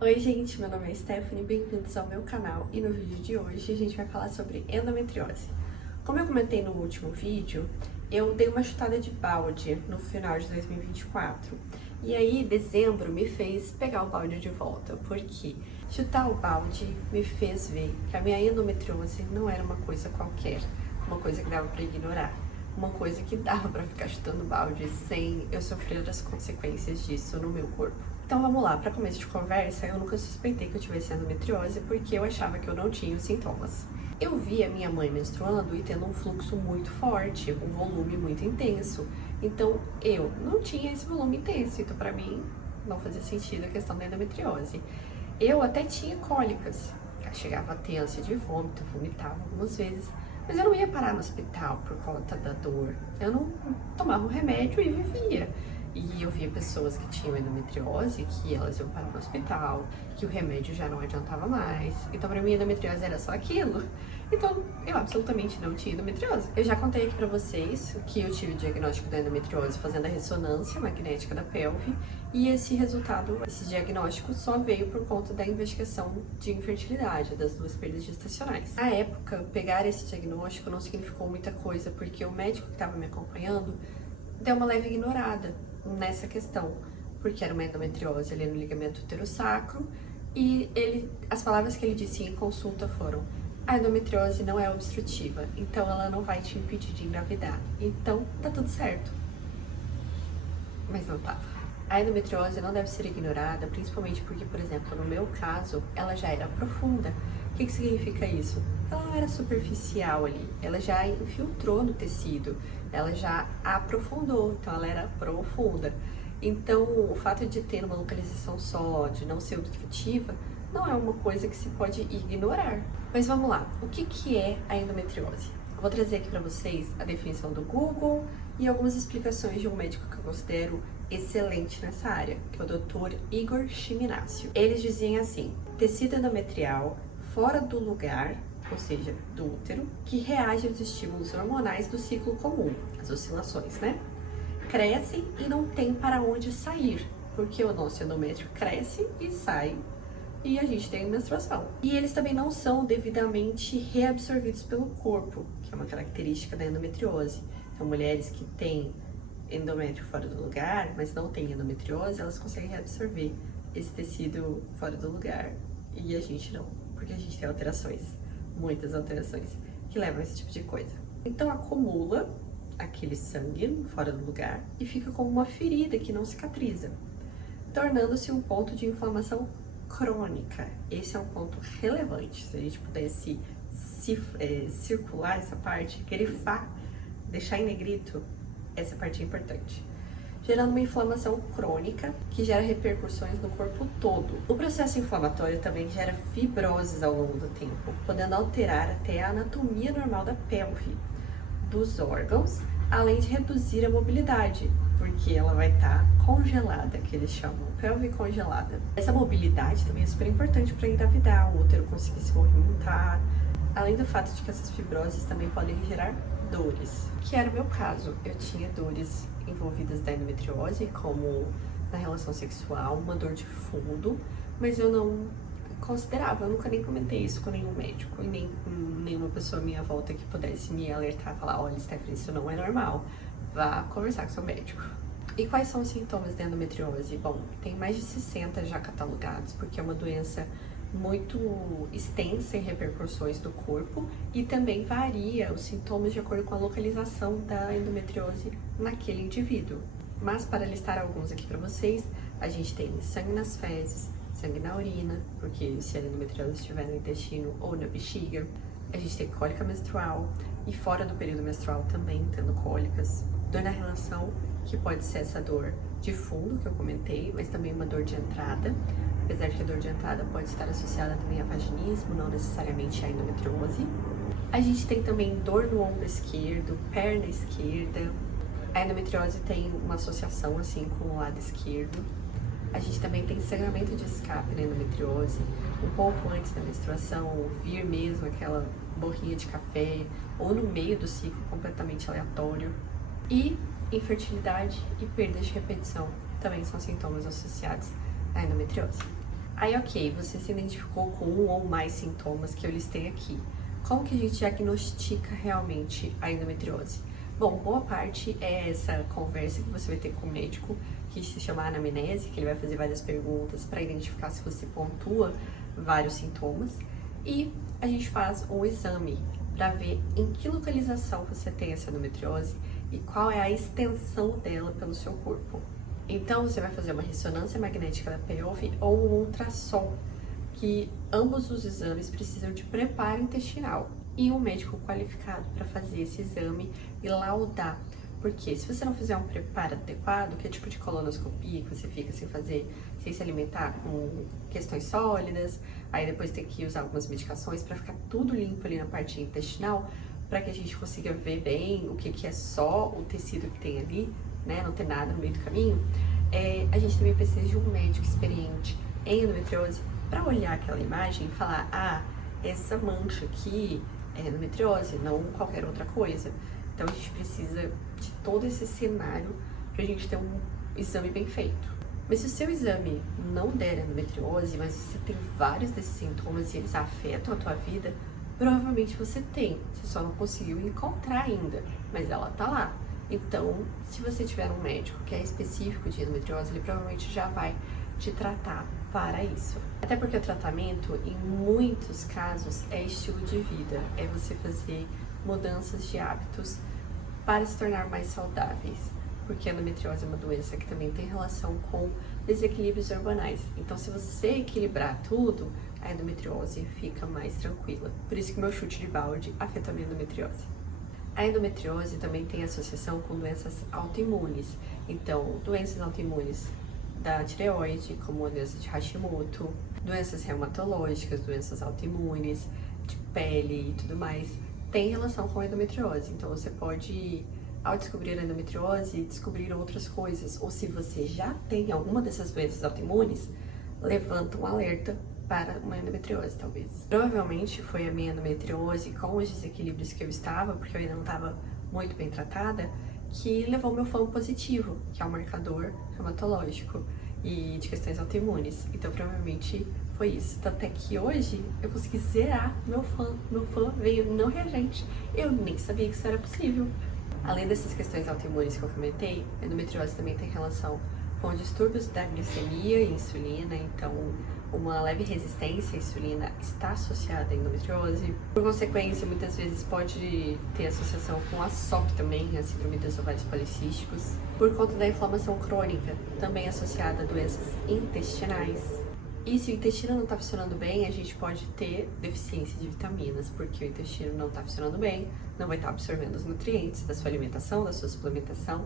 Oi gente, meu nome é Stephanie, bem-vindos ao meu canal e no vídeo de hoje a gente vai falar sobre endometriose. Como eu comentei no último vídeo, eu dei uma chutada de balde no final de 2024 e aí dezembro me fez pegar o balde de volta, porque chutar o balde me fez ver que a minha endometriose não era uma coisa qualquer, uma coisa que dava para ignorar, uma coisa que dava para ficar chutando balde sem eu sofrer as consequências disso no meu corpo. Então vamos lá, para começo de conversa, eu nunca suspeitei que eu tivesse endometriose porque eu achava que eu não tinha os sintomas. Eu vi a minha mãe menstruando e tendo um fluxo muito forte, um volume muito intenso. Então eu não tinha esse volume intenso, então para mim não fazia sentido a questão da endometriose. Eu até tinha cólicas, eu chegava a ter ânsia de vômito, vomitava algumas vezes, mas eu não ia parar no hospital por conta da dor. Eu não tomava um remédio e vivia. E eu via pessoas que tinham endometriose, que elas iam parar no hospital, que o remédio já não adiantava mais. Então, pra mim, endometriose era só aquilo. Então, eu absolutamente não tinha endometriose. Eu já contei aqui pra vocês que eu tive o diagnóstico da endometriose fazendo a ressonância magnética da pelve. E esse resultado, esse diagnóstico só veio por conta da investigação de infertilidade, das 2 perdas gestacionais. Na época, pegar esse diagnóstico não significou muita coisa, porque o médico que estava me acompanhando deu uma leve ignorada nessa questão, porque era uma endometriose ali no ligamento uterosacro e as palavras que ele disse em consulta foram: a endometriose não é obstrutiva, então ela não vai te impedir de engravidar, então tá tudo certo. Mas não tava. A endometriose não deve ser ignorada, principalmente porque, por exemplo, no meu caso, ela já era profunda. O que significa isso? Ela não era superficial ali, ela já infiltrou no tecido, ela já aprofundou, então ela era profunda. Então, o fato de ter uma localização só, de não ser obstrutiva, não é uma coisa que se pode ignorar. Mas vamos lá, o que é a endometriose? Eu vou trazer aqui para vocês a definição do Google e algumas explicações de um médico que eu considero excelente nessa área, que é o Dr. Igor Chiminasio. Eles diziam assim: tecido endometrial fora do lugar, ou seja, do útero, que reage aos estímulos hormonais do ciclo comum, as oscilações, né? Cresce e não tem para onde sair, porque o nosso endométrio cresce e sai e a gente tem menstruação. E eles também não são devidamente reabsorvidos pelo corpo, que é uma característica da endometriose. Então, mulheres que têm endométrio fora do lugar, mas não têm endometriose, elas conseguem reabsorver esse tecido fora do lugar. E a gente não, porque a gente tem alterações, muitas alterações, que levam a esse tipo de coisa. Então acumula aquele sangue fora do lugar e fica como uma ferida que não cicatriza, tornando-se um ponto de inflamação crônica. Esse é um ponto relevante. Se a gente pudesse circular essa parte, grifar, deixar em negrito, essa parte é importante, gerando uma inflamação crônica que gera repercussões no corpo todo. O processo inflamatório também gera fibroses ao longo do tempo, podendo alterar até a anatomia normal da pelve, dos órgãos, além de reduzir a mobilidade, porque ela vai estar congelada, que eles chamam, pelve congelada. Essa mobilidade também é super importante para engravidar, o útero conseguir se movimentar, além do fato de que essas fibroses também podem gerar dores, que era o meu caso. Eu tinha dores envolvidas da endometriose, como na relação sexual, uma dor de fundo, mas eu não considerava, eu nunca nem comentei isso com nenhum médico e nem com nenhuma pessoa à minha volta que pudesse me alertar, falar: olha, Stephanie, isso não é normal, vá conversar com seu médico. E quais são os sintomas da endometriose? Bom, tem mais de 60 já catalogados, porque é uma doença muito extensa em repercussões do corpo e também varia os sintomas de acordo com a localização da endometriose naquele indivíduo. Mas para listar alguns aqui para vocês, a gente tem sangue nas fezes, sangue na urina, porque se a endometriose estiver no intestino ou na bexiga, a gente tem cólica menstrual e fora do período menstrual também tendo cólicas, dor na relação, que pode ser essa dor de fundo que eu comentei, mas também uma dor de entrada, apesar de que a dor de entrada pode estar associada também a vaginismo, não necessariamente a endometriose. A gente tem também dor no ombro esquerdo, perna esquerda. A endometriose tem uma associação assim com o lado esquerdo. A gente também tem sangramento de escape na endometriose, um pouco antes da menstruação, vir mesmo aquela borrinha de café, ou no meio do ciclo completamente aleatório. E infertilidade e perda de repetição também são sintomas associados à endometriose. Aí, ok, você se identificou com um ou mais sintomas que eu listei aqui. Como que a gente diagnostica realmente a endometriose? Bom, boa parte é essa conversa que você vai ter com o médico, que se chama anamnese, que ele vai fazer várias perguntas para identificar se você pontua vários sintomas. E a gente faz um exame para ver em que localização você tem essa endometriose e qual é a extensão dela pelo seu corpo. Então, você vai fazer uma ressonância magnética da pelve ou um ultrassom, que ambos os exames precisam de preparo intestinal e um médico qualificado para fazer esse exame e laudar. Porque se você não fizer um preparo adequado, que é tipo de colonoscopia, que você fica sem fazer, sem se alimentar com questões sólidas, aí depois tem que usar algumas medicações para ficar tudo limpo ali na parte intestinal, para que a gente consiga ver bem o que é só o tecido que tem ali, né, não ter nada no meio do caminho. A gente também precisa de um médico experiente em endometriose para olhar aquela imagem e falar, ah, essa mancha aqui é endometriose, não qualquer outra coisa. Então a gente precisa de todo esse cenário para a gente ter um exame bem feito. Mas se o seu exame não der endometriose, mas você tem vários desses sintomas e eles afetam a tua vida, provavelmente você tem, você só não conseguiu encontrar ainda, mas ela tá lá. Então, se você tiver um médico que é específico de endometriose, ele provavelmente já vai te tratar para isso. Até porque o tratamento, em muitos casos, é estilo de vida, é você fazer mudanças de hábitos para se tornar mais saudáveis, porque a endometriose é uma doença que também tem relação com desequilíbrios hormonais. Então, se você equilibrar tudo, a endometriose fica mais tranquila. Por isso que o meu chute de balde afeta a minha endometriose. A endometriose também tem associação com doenças autoimunes. Então, doenças autoimunes da tireoide, como a doença de Hashimoto, doenças reumatológicas, doenças autoimunes, de pele e tudo mais, tem relação com a endometriose. Então, você pode, ao descobrir a endometriose, descobrir outras coisas. Ou se você já tem alguma dessas doenças autoimunes, levanta um alerta para uma endometriose, talvez. Provavelmente foi a minha endometriose, com os desequilíbrios que eu estava, porque eu ainda não estava muito bem tratada, que levou meu FAM positivo, que é um marcador reumatológico e de questões autoimunes. Então, provavelmente foi isso. Tanto é que hoje eu consegui zerar meu FAM. Meu FAM veio não reagente. Eu nem sabia que isso era possível. Além dessas questões autoimunes que eu comentei, a endometriose também tem relação com distúrbios da glicemia e insulina, então uma leve resistência à insulina está associada à endometriose. Por consequência, muitas vezes pode ter associação com a SOP também, a síndrome dos ovários policísticos. Por conta da inflamação crônica, também associada a doenças intestinais. E se o intestino não está funcionando bem, a gente pode ter deficiência de vitaminas, porque o intestino não está funcionando bem, não vai estar absorvendo os nutrientes da sua alimentação, da sua suplementação,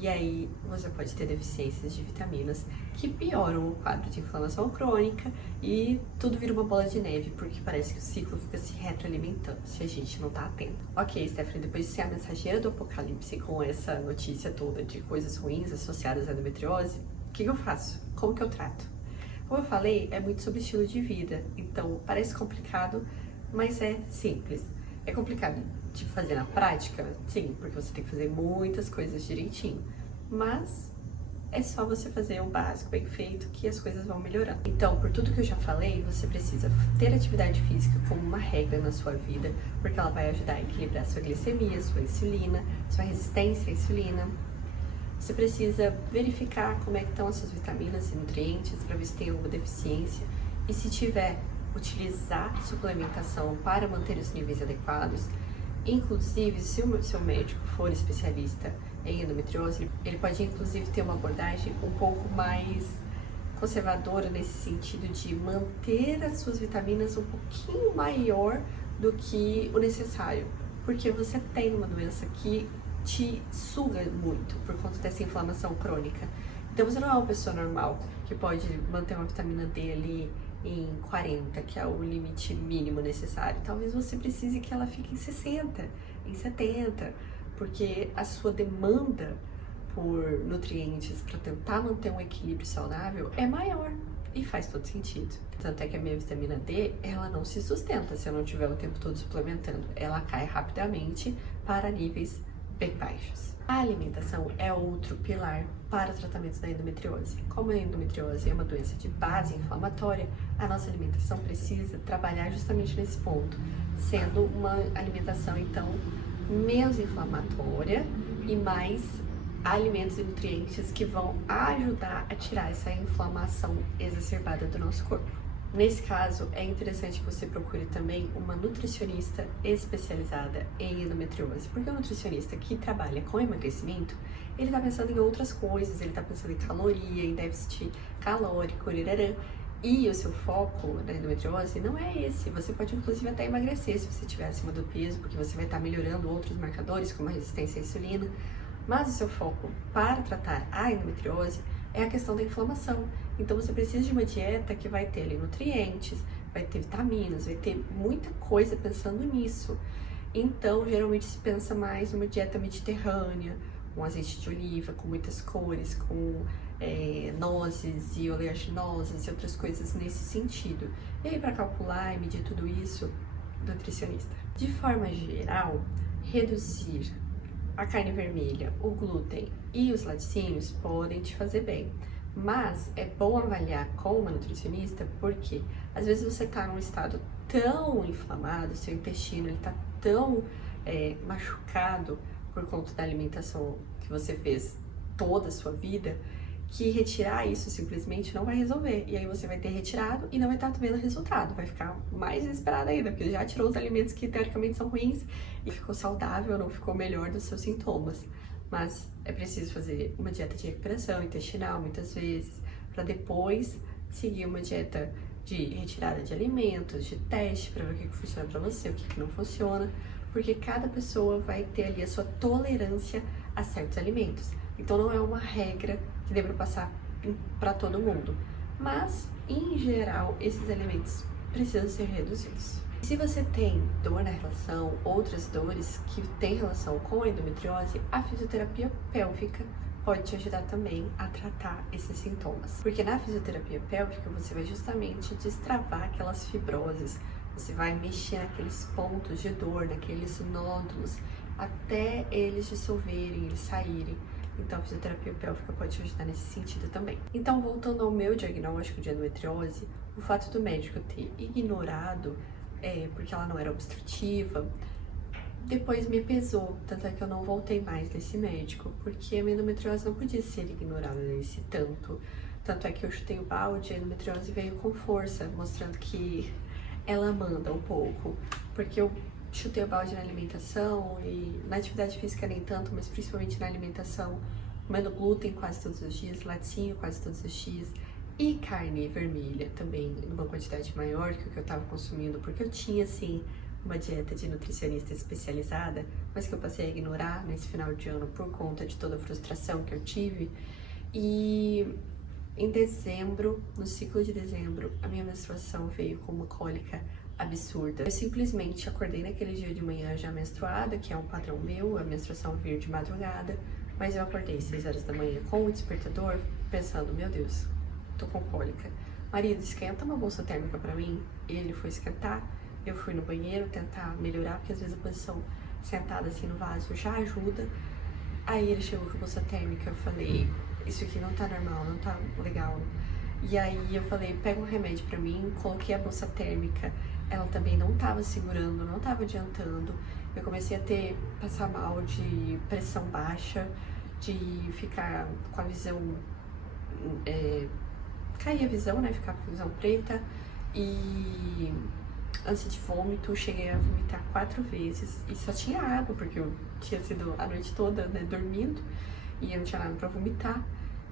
e aí você pode ter deficiências de vitaminas que pioram o quadro de inflamação crônica e tudo vira uma bola de neve, porque parece que o ciclo fica se retroalimentando se a gente não tá atento. Ok, Stephanie, depois de ser a mensageira do apocalipse com essa notícia toda de coisas ruins associadas à endometriose, o que eu faço? Como que eu trato? Como eu falei, é muito sobre estilo de vida, então parece complicado, mas é simples. É complicado de fazer na prática? Sim, porque você tem que fazer muitas coisas direitinho, mas é só você fazer o básico bem feito que as coisas vão melhorando. Então, por tudo que eu já falei, você precisa ter atividade física como uma regra na sua vida, porque ela vai ajudar a equilibrar sua glicemia, sua insulina, sua resistência à insulina. Você precisa verificar como é que estão as suas vitaminas e nutrientes para ver se tem alguma deficiência e, se tiver, utilizar suplementação para manter os níveis adequados. Inclusive, se o seu médico for especialista em endometriose, ele pode inclusive ter uma abordagem um pouco mais conservadora nesse sentido de manter as suas vitaminas um pouquinho maior do que o necessário, porque você tem uma doença que te suga muito por conta dessa inflamação crônica. Então você não é uma pessoa normal que pode manter uma vitamina D ali em 40, que é o limite mínimo necessário. Talvez você precise que ela fique em 60, em 70, porque a sua demanda por nutrientes para tentar manter um equilíbrio saudável é maior e faz todo sentido. Tanto é que a minha vitamina D, ela não se sustenta se eu não estiver o tempo todo suplementando. Ela cai rapidamente para níveis bem baixos. A alimentação é outro pilar para o tratamento da endometriose. Como a endometriose é uma doença de base inflamatória, a nossa alimentação precisa trabalhar justamente nesse ponto, sendo uma alimentação, então, menos inflamatória e mais alimentos e nutrientes que vão ajudar a tirar essa inflamação exacerbada do nosso corpo. Nesse caso, é interessante que você procure também uma nutricionista especializada em endometriose, porque o nutricionista que trabalha com emagrecimento, ele tá pensando em outras coisas, ele tá pensando em caloria, em déficit calórico, e o seu foco na endometriose não é esse. Você pode inclusive até emagrecer se você estiver acima do peso, porque você vai estar melhorando outros marcadores, como a resistência à insulina, mas o seu foco para tratar a endometriose é a questão da inflamação. Então você precisa de uma dieta que vai ter ali nutrientes, vai ter vitaminas, vai ter muita coisa pensando nisso. Então geralmente se pensa mais numa dieta mediterrânea, com azeite de oliva, com muitas cores, com nozes e oleaginosas e outras coisas nesse sentido. E aí para calcular e medir tudo isso, nutricionista. De forma geral, reduzir a carne vermelha, o glúten e os laticínios podem te fazer bem. Mas é bom avaliar com uma nutricionista porque às vezes você está num estado tão inflamado, seu intestino está tão machucado por conta da alimentação que você fez toda a sua vida, que retirar isso simplesmente não vai resolver. E aí você vai ter retirado e não vai estar vendo resultado, vai ficar mais desesperado ainda, porque já tirou os alimentos que teoricamente são ruins e ficou saudável, não ficou melhor dos seus sintomas. Mas é preciso fazer uma dieta de recuperação intestinal muitas vezes, para depois seguir uma dieta de retirada de alimentos, de teste, para ver o que funciona para você, o que não funciona, porque cada pessoa vai ter ali a sua tolerância a certos alimentos. Então não é uma regra que deva passar para todo mundo, mas em geral esses alimentos precisam ser reduzidos. Se você tem dor na relação, outras dores que têm relação com a endometriose, a fisioterapia pélvica pode te ajudar também a tratar esses sintomas. Porque na fisioterapia pélvica você vai justamente destravar aquelas fibroses, você vai mexer naqueles pontos de dor, naqueles nódulos, até eles dissolverem, eles saírem. Então a fisioterapia pélvica pode te ajudar nesse sentido também. Então, voltando ao meu diagnóstico de endometriose, o fato do médico ter ignorado porque ela não era obstrutiva, depois me pesou, tanto é que eu não voltei mais nesse médico, porque a minha endometriose não podia ser ignorada nesse tanto. Tanto é que eu chutei o balde e a endometriose veio com força, mostrando que ela manda um pouco, porque eu chutei o balde na alimentação e na atividade física nem tanto, mas principalmente na alimentação, comendo glúten quase todos os dias, laticínio quase todos os dias, e carne vermelha também, numa quantidade maior que o que eu estava consumindo, porque eu tinha, assim, uma dieta de nutricionista especializada, mas que eu passei a ignorar nesse final de ano por conta de toda a frustração que eu tive. E em dezembro, no ciclo de dezembro, a minha menstruação veio com uma cólica absurda. Eu simplesmente acordei naquele dia de manhã já menstruada, que é um padrão meu, a menstruação vir de madrugada, mas eu acordei 6 horas da manhã com o despertador, pensando, meu Deus, tô com cólica. Marido, esquenta uma bolsa térmica pra mim. Ele foi esquentar, eu fui no banheiro tentar melhorar, porque às vezes a posição sentada assim no vaso já ajuda. Aí ele chegou com a bolsa térmica, eu falei, isso aqui não tá normal, não tá legal. E aí eu falei, pega um remédio pra mim, coloquei a bolsa térmica, ela também não tava segurando, não tava adiantando. Eu comecei a passar mal de pressão baixa, de ficar com a visão, cair a visão, né, ficar com a visão preta, e ânsia de vômito, cheguei a vomitar 4 vezes, e só tinha água, porque eu tinha sido a noite toda, né, dormindo, e eu não tinha nada pra vomitar.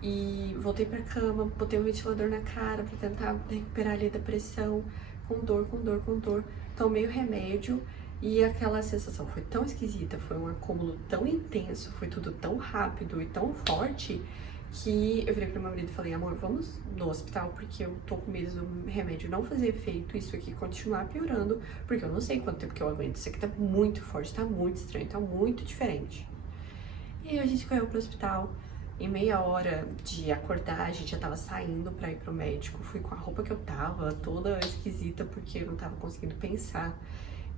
E voltei pra cama, botei um ventilador na cara pra tentar recuperar ali da pressão, com dor, tomei o remédio, e aquela sensação foi tão esquisita, foi um acúmulo tão intenso, foi tudo tão rápido e tão forte, que eu virei pro meu marido e falei, amor, vamos no hospital, porque eu tô com medo do remédio não fazer efeito, isso aqui continuar piorando, porque eu não sei quanto tempo que eu aguento, isso aqui tá muito forte, tá muito estranho, tá muito diferente. E aí a gente correu pro hospital. Em meia hora de acordar, a gente já tava saindo pra ir pro médico. Fui com a roupa que eu tava, toda esquisita, porque eu não tava conseguindo pensar.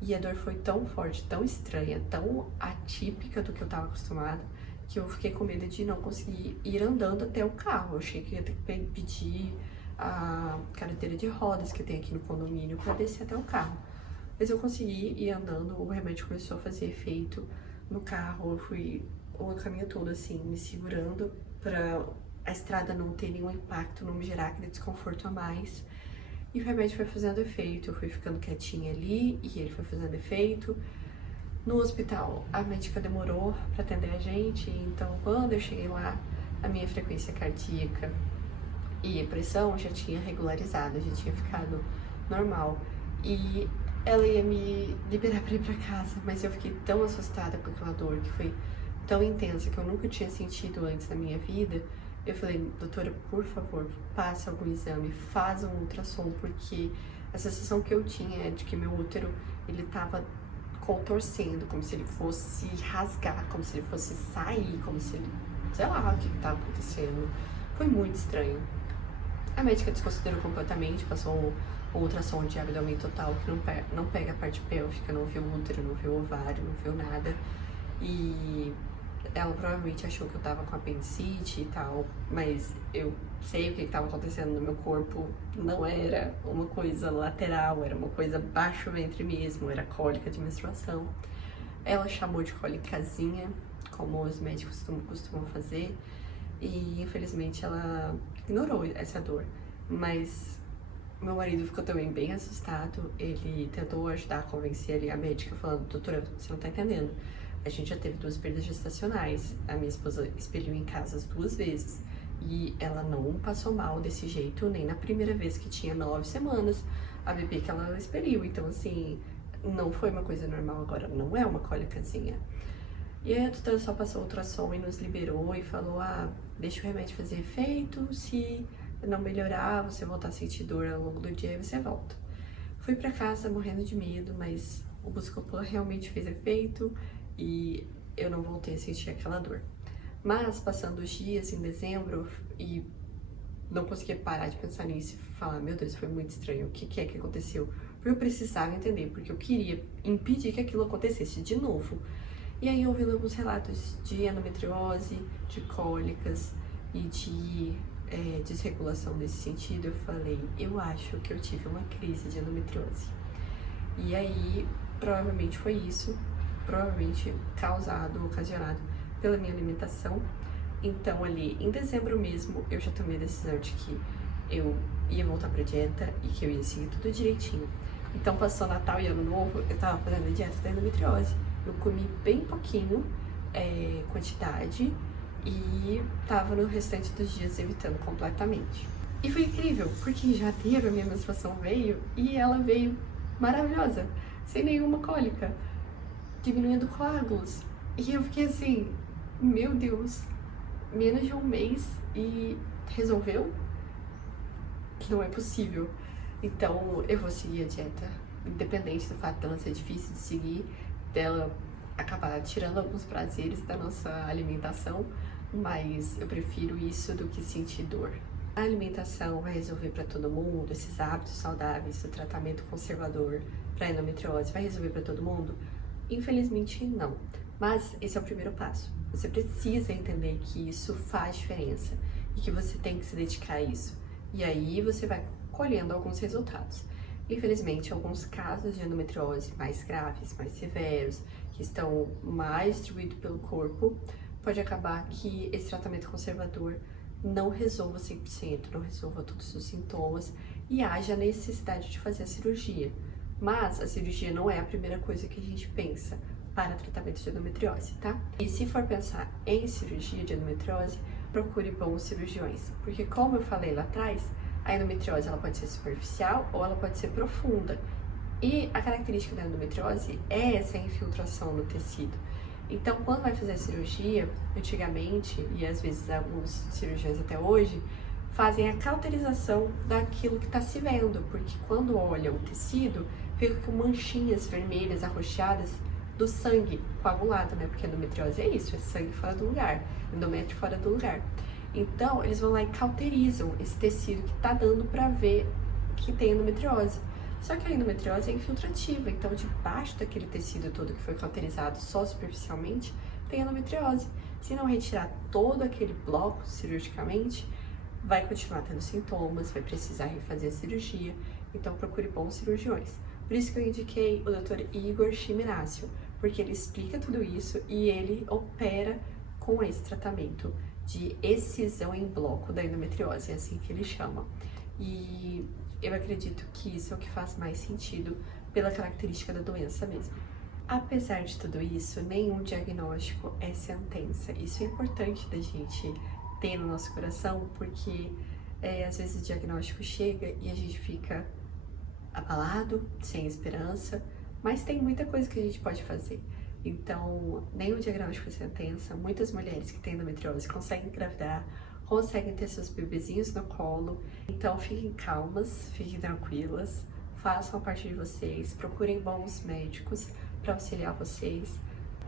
E a dor foi tão forte, tão estranha, tão atípica do que eu tava acostumada, que eu fiquei com medo de não conseguir ir andando até o carro. Eu achei que ia ter que pedir a cadeira de rodas que tem aqui no condomínio para descer até o carro. Mas eu consegui ir andando, o remédio começou a fazer efeito no carro. Eu fui o caminho todo assim, me segurando para a estrada não ter nenhum impacto, não me gerar aquele desconforto a mais. E o remédio foi fazendo efeito, eu fui ficando quietinha ali e ele foi fazendo efeito. No hospital, a médica demorou para atender a gente, então quando eu cheguei lá, a minha frequência cardíaca e a pressão já tinha regularizado, já tinha ficado normal. E ela ia me liberar para ir para casa, mas eu fiquei tão assustada com aquela dor que foi tão intensa que eu nunca tinha sentido antes na minha vida. Eu falei, doutora, por favor, faça algum exame, faz um ultrassom, porque a sensação que eu tinha é de que meu útero, ele tava contorcendo, como se ele fosse rasgar, como se ele fosse sair, como se ele, sei lá o que tava acontecendo. Foi muito estranho. A médica desconsiderou completamente, passou um ultrassom de abdômen total, que não pega a parte pélvica, não viu o útero, não viu o ovário, não viu nada. E ela provavelmente achou que eu tava com apendicite e tal, mas eu sei o que estava acontecendo no meu corpo. Não era uma coisa lateral, era uma coisa baixo ventre mesmo, era cólica de menstruação. Ela chamou de cólicazinha, como os médicos costumam fazer, e infelizmente ela ignorou essa dor. Mas meu marido ficou também bem assustado, ele tentou ajudar a convencer ali a médica, falando, doutora, você não tá entendendo. A gente já teve 2 perdas gestacionais, a minha esposa expeliu em casa as 2 vezes e ela não passou mal desse jeito nem na primeira vez que tinha 9 semanas a bebê que ela expeliu, então assim, não foi uma coisa normal agora, não é uma cólicazinha. E aí a doutora só passou o ultrassom e nos liberou e falou, deixa o remédio fazer efeito, se não melhorar, você voltar a sentir dor ao longo do dia, aí você volta. Fui pra casa morrendo de medo, mas o Buscopan realmente fez efeito e eu não voltei a sentir aquela dor. Mas, passando os dias, em dezembro, e não conseguia parar de pensar nisso e falar, meu Deus, foi muito estranho, o que é que aconteceu? Porque eu precisava entender, porque eu queria impedir que aquilo acontecesse de novo. E aí, ouvindo alguns relatos de endometriose, de cólicas e de desregulação nesse sentido, eu falei, eu acho que eu tive uma crise de endometriose. E aí, provavelmente foi isso, provavelmente ocasionado pela minha alimentação. Então ali em dezembro mesmo eu já tomei a decisão de que eu ia voltar pra dieta e que eu ia seguir tudo direitinho. Então passou Natal e Ano Novo, eu tava fazendo a dieta da endometriose. Eu comi bem pouquinho quantidade e tava no restante dos dias evitando completamente. E foi incrível, porque em janeiro a minha menstruação veio e ela veio maravilhosa, sem nenhuma cólica, diminuindo coágulos. E eu fiquei assim, meu Deus, menos de um mês e resolveu? Não é possível. Então eu vou seguir a dieta, independente do fato dela ser difícil de seguir, dela acabar tirando alguns prazeres da nossa alimentação, mas eu prefiro isso do que sentir dor. A alimentação vai resolver para todo mundo, esses hábitos saudáveis, o tratamento conservador para endometriose vai resolver para todo mundo? Infelizmente não, mas esse é o primeiro passo. Você precisa entender que isso faz diferença e que você tem que se dedicar a isso. E aí você vai colhendo alguns resultados. Infelizmente, alguns casos de endometriose mais graves, mais severos, que estão mais distribuídos pelo corpo, pode acabar que esse tratamento conservador não resolva 100%, não resolva todos os sintomas e haja necessidade de fazer a cirurgia. Mas a cirurgia não é a primeira coisa que a gente pensa para tratamento de endometriose, tá? E se for pensar em cirurgia de endometriose, procure bons cirurgiões, porque como eu falei lá atrás, a endometriose ela pode ser superficial ou ela pode ser profunda. E a característica da endometriose é essa infiltração no tecido. Então, quando vai fazer a cirurgia, antigamente, e às vezes alguns cirurgiões até hoje, fazem a cauterização daquilo que está se vendo, porque quando olha o tecido, fica com manchinhas vermelhas, arroxeadas do sangue coagulado, né? Porque a endometriose é isso, é sangue fora do lugar, endométrio fora do lugar. Então, eles vão lá e cauterizam esse tecido que tá dando pra ver que tem endometriose. Só que a endometriose é infiltrativa, então debaixo daquele tecido todo que foi cauterizado só superficialmente, tem endometriose. Se não retirar todo aquele bloco cirurgicamente, vai continuar tendo sintomas, vai precisar refazer a cirurgia, então procure bons cirurgiões. Por isso que eu indiquei o Dr. Igor Chiminácio, porque ele explica tudo isso e ele opera com esse tratamento de excisão em bloco da endometriose, é assim que ele chama. E eu acredito que isso é o que faz mais sentido pela característica da doença mesmo. Apesar de tudo isso, nenhum diagnóstico é sentença. Isso é importante da gente ter no nosso coração, porque às vezes o diagnóstico chega e a gente fica abalado, sem esperança, mas tem muita coisa que a gente pode fazer. Então, nenhum diagnóstico é sentença. Muitas mulheres que têm endometriose conseguem engravidar, conseguem ter seus bebezinhos no colo. Então, fiquem calmas, fiquem tranquilas, façam a parte de vocês, procurem bons médicos para auxiliar vocês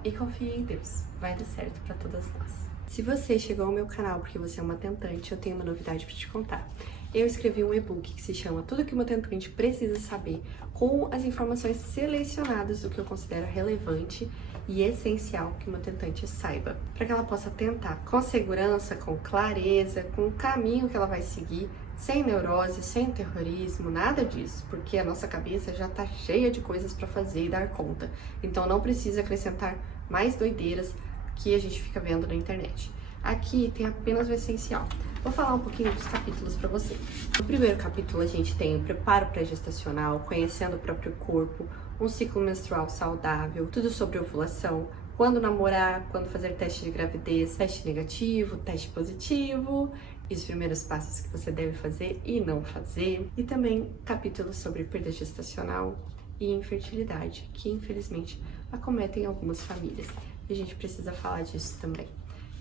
e confiem em Deus, vai dar certo para todas nós. Se você chegou ao meu canal porque você é uma tentante, eu tenho uma novidade para te contar. Eu escrevi um e-book que se chama Tudo que uma tentante precisa saber, com as informações selecionadas do que eu considero relevante e essencial que uma tentante saiba, para que ela possa tentar com segurança, com clareza, com o caminho que ela vai seguir, sem neurose, sem terrorismo, nada disso, porque a nossa cabeça já tá cheia de coisas para fazer e dar conta. Então não precisa acrescentar mais doideiras que a gente fica vendo na internet. Aqui tem apenas o essencial. Vou falar um pouquinho dos capítulos para você. No primeiro capítulo a gente tem o preparo pré-gestacional, conhecendo o próprio corpo, um ciclo menstrual saudável, tudo sobre ovulação, quando namorar, quando fazer teste de gravidez, teste negativo, teste positivo, e os primeiros passos que você deve fazer e não fazer. E também capítulos sobre perda gestacional e infertilidade, que infelizmente acometem algumas famílias. E a gente precisa falar disso também.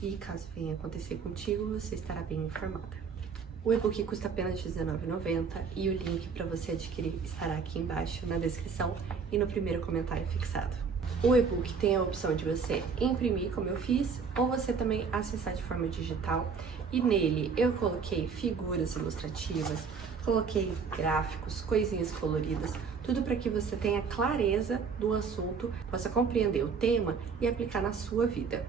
E caso venha acontecer contigo, você estará bem informada. O e-book custa apenas R$19,90 e o link para você adquirir estará aqui embaixo na descrição e no primeiro comentário fixado. O e-book tem a opção de você imprimir, como eu fiz, ou você também acessar de forma digital. E nele eu coloquei figuras ilustrativas, coloquei gráficos, coisinhas coloridas, tudo para que você tenha clareza do assunto, possa compreender o tema e aplicar na sua vida.